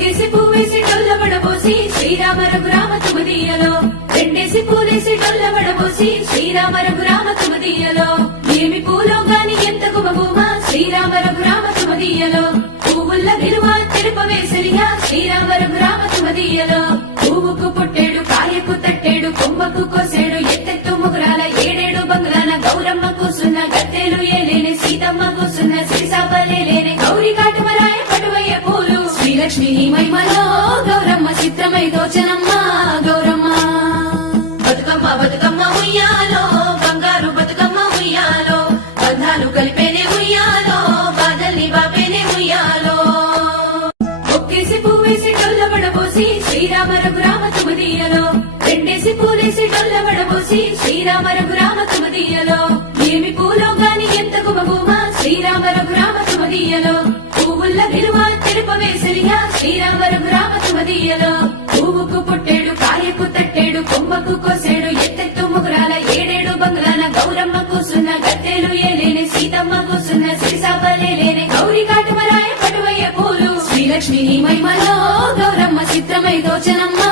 ఒక్కేసి పువ్వేసి డొల్లబడబోసి శ్రీరామ రఘురామ తుమదీయలో రెండేసి పూలేసి డొల్లబడబోసి శ్రీరామ రఘురామ తుమదీయలో ఏమి పూలో గాని ఎంత గుమగుమ శ్రీరామ రఘురామ తుమదీయలో పువ్వుల్ల విలువ తెలుపవేసరిగా శ్రీరామ రఘురామ తుమదీయలో పువ్వుకు పుట్టేడు కాయకు తట్టేడు కొమ్మకు కోసేడు ఎత్తెత్తు ముగురాల ఏడేడు బంగులాల గౌరమ్మ కూసున్న గత్తెలు ఏలేని సీతమ్మ కూసున్న సిరిసాపలేని గౌరీ కాటుమరాయ పటువయ్య పూలు శ్రీలక్ష్మి మహిమలో గౌరమ్మ చిత్రమై దోచనమ్మ గౌరమ్మ బతుకమ్మ బతుకమ్మ ఉయ్యాలో బంగారు బతుకమ్మ ఉయ్యాలో బంధాలు కలిపేనే ఉయ్యాలో బాధల్ని బాపేనే ఉయ్యాలో ఒక్కేసి పువ్వేసి డొల్లబడబోసి శ్రీరామ రఘురామ తుమదీయలో రెండేసి పూలేసి డొల్లబడబోసి శ్రీరామ రఘురామ తుమదీయలో ఏమి పూలో గాని ఎంత గుమగుమ శ్రీరామ రఘురామ తుమదీయలో పువ్వుల్ల విలువ తెలుపవేసరిగా శ్రీరామ రఘురామ తుమదీయలో పువ్వుకు పుట్టేడు కాయకు తట్టేడు కొమ్మకు కోసేడు ఎత్తెత్తు ముగురాల ఏడేడు బంగులాల గౌరమ్మ కూసున్న గత్తెలు ఏలేని సీతమ్మ కూసున్న సిరిసాపలేని గౌరీ కాటుమరాయ పటువయ్య పూలు శ్రీలక్ష్మి మహిమలో గౌరమ్మ చిత్రమై దోచనమ్మ